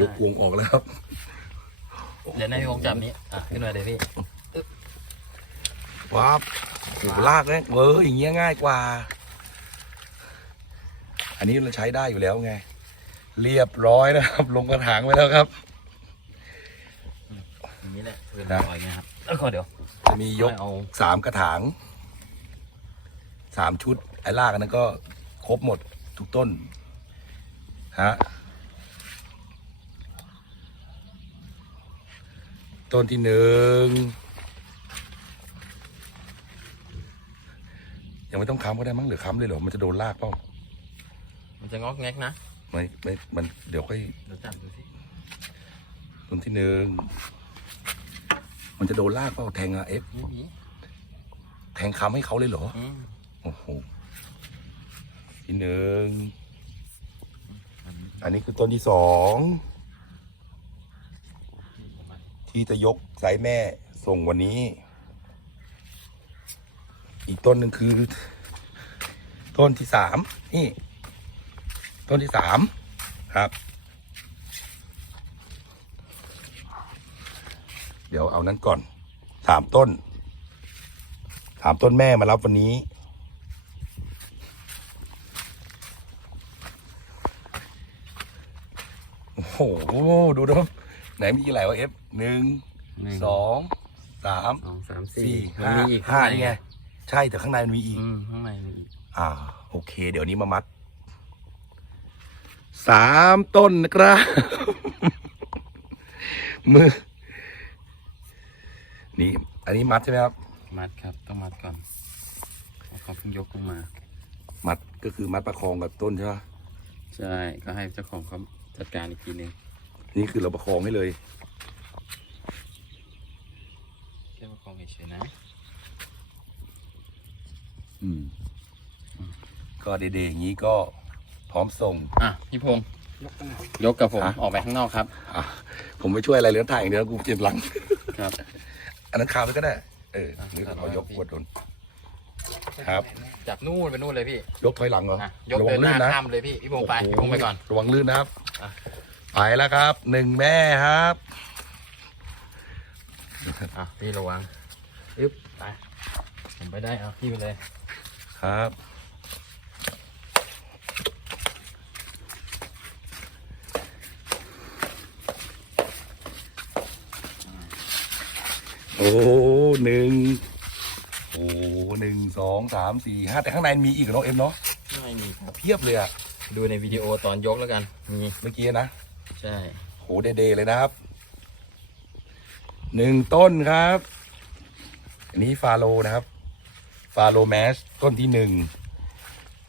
ยกพวงออกแล้วครับเดี๋ยวให้พี่วงจับนี้อะขึ้นมาเลยพี่ว้าบโอ้โหลากนะเอออย่างเงี้ยง่ายกว่า อันนี้เราใช้ได้อยู่แล้วไง เรียบร้อยนะครับ ลงกระถางไว้แล้วครับอย่างนี้แหละคือนะปล่อยไงครับแล้วก็เดี๋ยวจะมียกเอาสามกระถางสามชุดไอ้ลากอันนั้นก็ครบหมดทุกต้นฮะ ต้นที่หนึ่งยังไม่ต้องค้ำก็ได้มั้งหรือค้ำเลยเหรอมันจะโดนลากเปล่ามันจะงอกแงกนะไม่ไม่มันเดี๋ยวค่อยเดี๋ยวจับดูสิต้นที่หนึ่งมันจะโดนลากเปล่าแทงอะเอฟนี่มีแทงค้ำให้เขาเลยเหรออืมโอ้โหที่หนึ่งอันนี้คือต้นที่สองี่จะยกไซส์แม่ส่งวันนี้ อีกต้นหนึ่งคือ ต้นที่สามนี่ ต้นที่สามครับ เดี๋ยวเอานั้นก่อนสามต้นสามต้นแม่มารับวันนี้โอ้โห ดูนะ ไหนมีกี่ไหลวะเอฟหนึ่งหนึ่งสองสามสองสามสี่สี่มันห้ามีอีกห้าข้งในนี่ไงใช่แต่ข้างในมันมีอีก อืมข้างในมีอีกอ่า โอเค เดี๋ยวนี้มามัดสามต้นนะครับ มือ นี่ อันนี้มัดใช่ไหมครับ มัดครับต้องมัดก่อนเพราะเขาเพิ่งยกลงมา มัดก็คือมัดประคองกับต้นใช่ไหมใช่ก็ให้เจ้าของเขาจัดการอีกทีหนึง นี่คือเราประคองให้เลยแค่ประคองเฉยๆนะ อืม ก็เดๆอย่างนี้ก็พร้อมส่ง อะพี่พงษ์ยกกับผม ฮะ ออกไปข้างนอกครับ อะผมไม่ช่วยอะไรเลยนะถ่ายอย่างเดียวกูเจ็บหลัง ครับ อันนั้นคาไปก็ได้ เอออะ นี่ครับเรายกขวดโดน ครับจับนู่นไปนู่นเลยพี่ยกถอยหลังเหรออะยกระวัเดิงนหลื่น้านนะข้ามเลยพี่พี่พงษ์ไปโอ้พี่โหพงษ์ไปก่อน ระวังลื่นนะครับ อะ ไปแล้วครับหนึ่งแม่ครับอะพี่ระวังอึ๊บไปผมไปได้เอาพี่ไปเลยครับ โอ้หนึ่งโอ้หนึ่งสองสามสี่ห้าแต่ข้างในมีอีกเหรอน้องเอ็มเนาะไม่มีครับเพียบเลยอะดูในวิดีโอตอนยกแล้วกันมีเมื่อกี้นะ ใช่โหเดๆเลยนะครับหนึ่งต้นครับ อันนี้ฟาโลนะครับ ฟาโลแมสต้นที่หนึ่ง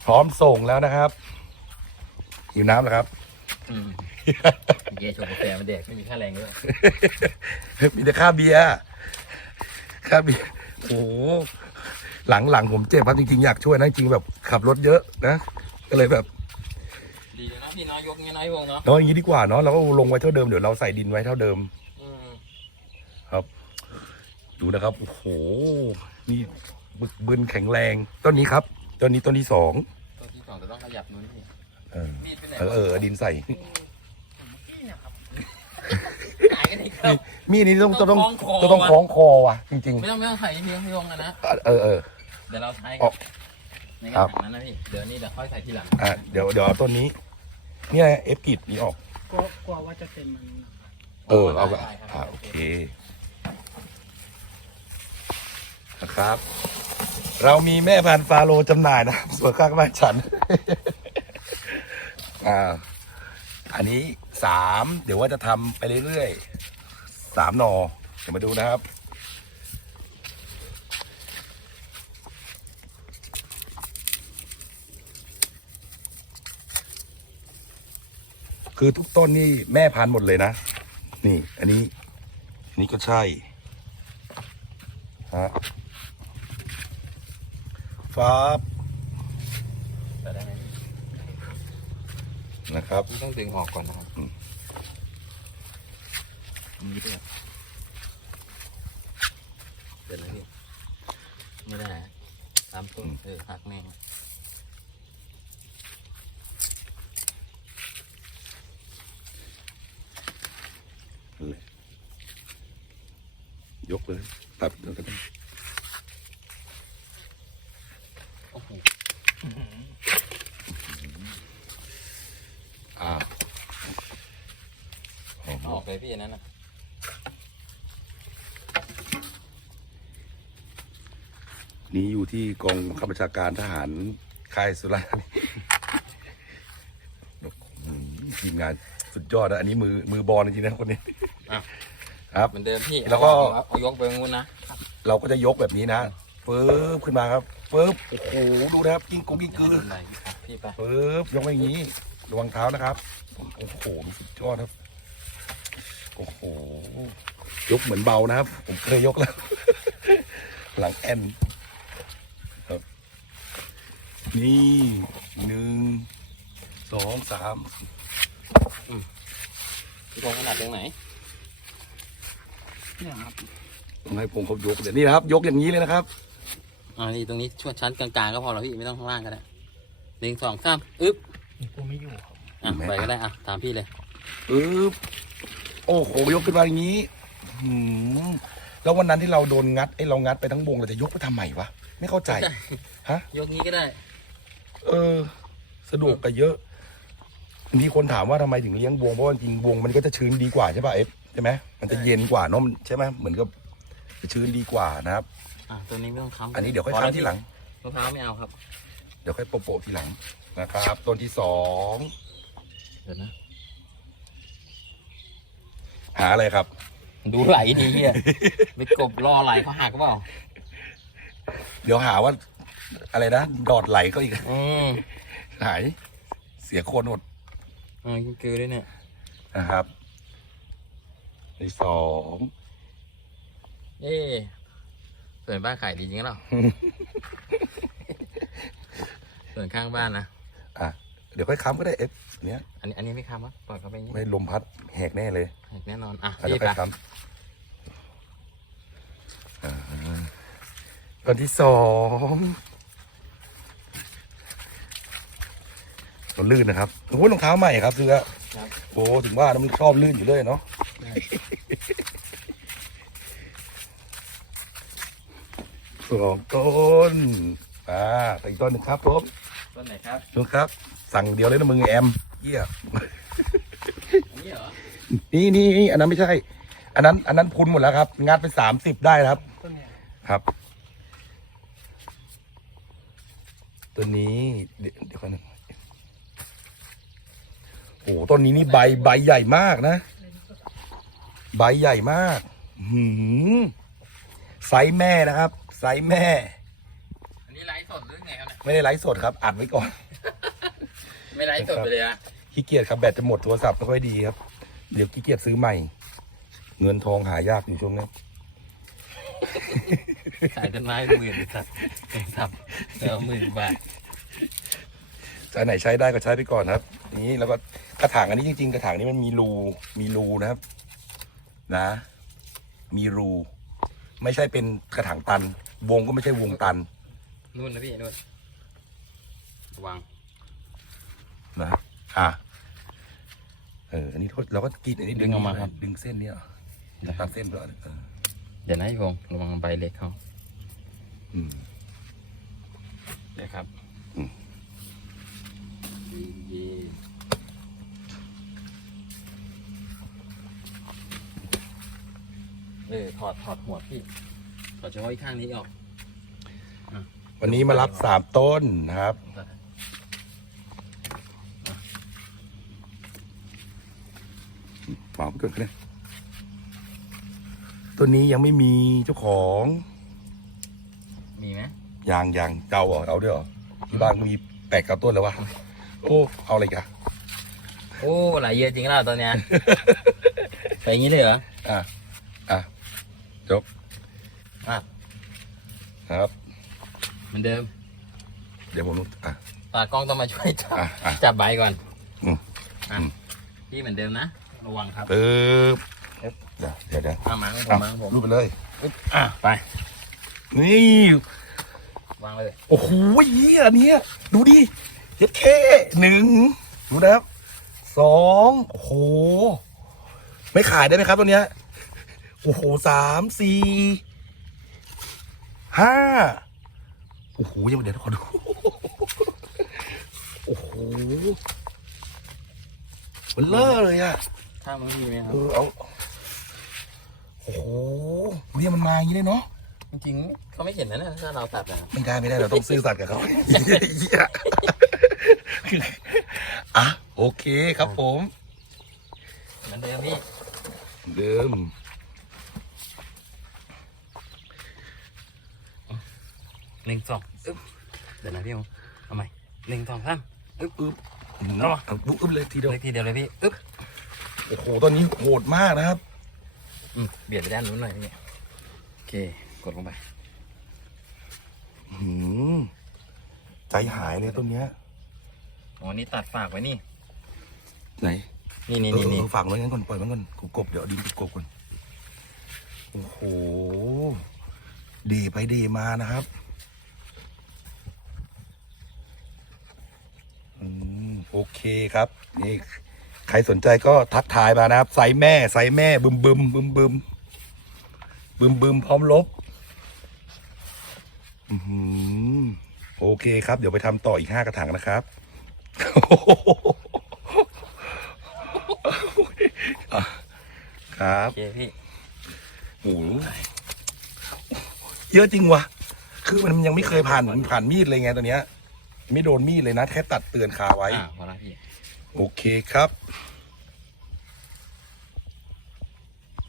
พร้อมส่งแล้วนะครับหิวน้ำแล้วครับ อืมเย่ชงกาแฟมาเด็กไม่มีค่าแรงด้วยมีแต่ค่าเบียร์ค่าเบียร์โอ้โหหลังหลังผมเจ็บครับจริงๆอยากช่วยนะจริงๆแบบขับรถเยอะนะก็เลยแบบ ดีเลยนะพี่น้อยยกงี้น้อยวงเนาะเนาะอย่างนี้ดีกว่าเนาะเราก็ลงไว้เท่าเดิมเดี๋ยวเราใส่ดินไว้เท่าเดิมอืมดูนะครับโอ้โหนี่บึกบึนแข็งแรงต้นนี้ครับต้นนี้ต้นที่สองตัวที่สองจะต้องขยับนู้นพี่เออมีดไปไหนเออเออเอาดินใส่ หายกันอีกครับมีดนี้ต้องต้องต้ต้อองงคล้องคอ ต้องคล้องคอว่ะจริงไม่ต้องไม่ต้องใส่พี่พี่วงนะนะ ๆ เออเออ เดี๋ยวเราใช้ออกในกครัระบถางนั้นนะพี่ เดี๋ยวนี้เดี๋ยวค่อยใส่ทีหลังอะเดี๋ยวเดี๋ยวเอาต้นนี้ เนี่ยเอฟกิดนี้ออกก็กลัวว่าจะเป็นมันเออเอาแบบได้ครับอ่าโอเคนะครับ เรามีแม่พันธุ์ฟาโลจำหน่ายนะครับส่วนข้างบ้านฉัน อ่า อันนี้สามเดี๋ยวว่าจะทำไปเรื่อยๆสามหนอ เดี๋ยวมาดูนะครับ คือทุกต้นนี่แม่พันธุ์หมดเลยนะ นี่ อันนี้ อันนี้ก็ใช่ฮะฟ้าบแต่ได้ไหมนะครับพี่ต้องดึงออกก่อนนะครับอืมนี่ด้วยเดี๋ยวนะพี่ไม่ได้ตามต้นเออหักแน่ ยกเลยตัดแล้วก็ได้ โอ้โห อ่าโอ้โห ออก เลยพี่อันนั้นนะนี่อยู่ที่กองข้าบัญชาการทหารค่ายสุราษฎร์อืมทีมงานสุดยอดนะอันนี้มือมือบอลจริงๆนะคนนี้ครับ เหมือนเดิมพี่แล้วก็ เอาเอายกไปงูนนะ เราก็จะยกแบบนี้นะปึ๊บขึ้นมาครับปึ๊บโอ้โหดูนะครับกิ้งกุ๊กกิ้งกือ ไหนครับพี่ไป ปึ๊บยกมาอย่างนี้ระวังเท้านะครับ โอ้โหสุดยอดครับ โอ้โหยกเหมือนเบานะครับ ผมเคยยกแล้ว หลังแอนครับ นี่หนึ่งสองสามพี่พงษ์ขนาดตรงไหนเนี่ยครับต้องให้ผมเขายกเดี๋ยวนี้นะครับ ยกอย่างนี้เลยนะครับอ่านี่ตรงนี้ช่วงชั้นกลางๆก็พอแล้วพี่ไม่ต้องข้างล่างก็ได้หนึ่งสองสามอึ๊บกูไม่อยู่ครับอะแม่ไปก็ได้อะตามพี่เลยปึ๊บ โอ้โหยกขึ้นมาอย่างนี้หืมแล้ววันนั้นที่เราโดนงัดไอ้เรางัดไปทั้งวงเราจะยกไปทำไมวะไม่เข้าใจ ฮะ ยกนี้ก็ได้ เออ สะดวกกันเยอะมีคนถามว่าทำไมถึงเลี้ยงวงเพราะว่าจริงๆวงมันก็จะชื้นดีกว่าใช่ป่ะเอฟใช่ไหมมันจะเย็นกว่าเนาะมันใช่ไหมเหมือนกับจะชื้นดีกว่านะครับ อะตัวนี้ไม่ต้องค้ำอันนี้เดี๋ยวค่อยพแล้วทำทีหลัง มะพร้าวไม่เอาครับ เดี๋ยวค่อยโปะโปะทีหลังนะครับต้นที่สองเดี๋ยวนะ หาอะไรครับ ดูไหลดีเฮียไปกบรอไหลเขาหักเปล่าเดี๋ยวหาว่า อะไรนะดอดไหลก็อีกอืมหาย เสียโคนหมดอ่ากินเกลือด้วยเนี่ยนะครับที่สองเอ๊ะส่วนบ้านขายดีจริงหรอ ส่วนข้างบ้านนะอะ เดี๋ยวค่อยค้ำก็ได้เอฟเนี้ยอันนี้อันนี้ไม่ค้ำวะปล่อยเขาไปอย่างนี้ไม่ลมพัดแหกแน่เลยแน่นอนอะอาจจะพี่ไปไปครับอ่าตอนที่สองตัวลื่นนะครับโอ้ยรองเท้าใหม่ครับซื้อแล้วครับโอ้ถึงว่าแล้วมันชอบลื่นอยู่เลยเนาะสองต้นอ่าไปอีกต้นหนึ่งครับผมต้นไหนครับ ดูครับ สั่งเดียวเลยนะมึงแอมเยี่ยอันนี้เหรอนี่นี่นี่อันนั้นไม่ใช่ อันนั้น อันนั้นพุนหมดแล้วครับ งัดไปสามสิบได้ครับต้นเนี่ยครับ ตัวนี้เดี๋ยวเดี๋ยวก่อนนะโอ้โหต้นนี้นี่ใบใบใหญ่มากนะ ใบใหญ่มากอื้อหือไซส์แม่นะครับ ไซส์แม่ อันนี้ไลฟ์สดหรือไงครับเนี่ยไม่ได้ไลฟ์สดครับ อัดไว้ก่อน ไม่ไลฟ์สดไปเลยอะขี้เกียจครับแบตจะหมดโทรศัพท์ไม่ค่อยดีครับ เดี๋ยวขี้เกียจซื้อใหม่ เงินทองหายากอยู่ช่วงนี้ขายต้นไม้หมื่นสัตว์สับแล้วหมื่นบาทสายไหนใช้ได้ก็ใช้ไปก่อนครับ นี้แล้วก็กระถางอันนี้จริงๆ กระถางนี้มันมีรูมีรูนะครับ นะ มีรู ไม่ใช่เป็นกระถางตัน วงก็ไม่ใช่วงตันนู่นนะพี่นู่นระวัง นะอะเอออันนี้เราก็กรีดอันนี้ดึงออกมาครับ ดึงเส้นเนี่ยเหรอตัดเส้นก่อนเออเดี๋ยวนะพี่พงษ์ระวังใบเล็กเขาอืม เดี๋ยวครับอืม ดีเออถอดถอดหัวพี่ถอดเฉพาะอีกข้างนี้ออกวันนี้มารับสามต้นนะครับเหมาไปก่อนก็ได้ตัวนี้ยังไม่มีเจ้าของ มีไหมยางยางเจ้าเหรอเอาด้วยเหรอที่บ้านมีแปดเก้าต้นแล้ววะโอ้เอาอะไรกันโอ้หลายเยอะจริงแล้วตอนเนี้ยไปอย่างนี้เลยเหรออะอะจบอะครับเหมือนเดิม เดี๋ยวผมอะตากล้องต้องมาช่วยจับจับใบก่อน อืมอะอืมพี่เหมือนเดิมนะ ระวังครับปึ๊บเดี๋ยวเดี๋ยวเดี๋ยวเอามาของผเอามมาของผมรูปไปเลย อะไป นี่ วางเลยโอ้โหเหี้ยอันเนี้ยดูดิเย็ดแค่หนึ่งดูนะครับสองโอ้โห ไม่ขายได้ไหมครับตัวเนี้ยโอ้โหสามสี่ห้าโอ้โหยังเดี๋ยวขอดูโอ้โหมันเลอะเลยอะ ข้ามมันมีไหมครัเอบอเอาโอ้โหเรียกมันมาอย่างนี้เลยเนาะ จริงๆเขาไม่เห็นนะเนี่ยถ้าเราตัดอะไม่ได้ไม่ได้เราต้องซื่อสัตย์กับเขาเหี้ยอะโอเคครับผม เหมือนเดิมพี่เดิมหนึ่งสองอึ๊บเดี๋ยวนะพี่โอเอาใหม่หนึ่งสองสามอึ๊บอึ๊บเนาะเอาลุกอึ๊บเลยทีเดียวเล็กทีเดียวเลยพี่อึ๊บ โอ้โหตอนนี้โหดมากนะครับอืมเบียดไปด้านนู้นหน่อยพี่โอเค กดลงไปหืมใจหายเลยต้นเนี้ยอ๋อนี่ตัดฝากไว้นี่ ไหนนี่นี่เออนี่นี่เออฝากไว้งั้นก่อนปล่อยมันก่อนกูกบเดี๋ยวเอาดินไปกบก่อนโอ้โหเดไปเดมานะครับอืมโอเคครับนี่ ใครสนใจก็ทักทายมานะครับไซส์แม่ไซส์แม่บึมบึมบึมบึมบึมบึมพร้อมลบอื้อหือโอเคครับ เดี๋ยวไปทำต่ออีกห้ากระถางนะครับอะครับโอเคพี่โอ้โหเยอะจริงวะคือมันยังไม่เคยผ่านผ่านมีดเลยไงตัวเนี้ย ไม่โดนมีดเลยนะ แค่ตัดเตือนคาไว้อ่าพอละพี่ โอเคครับ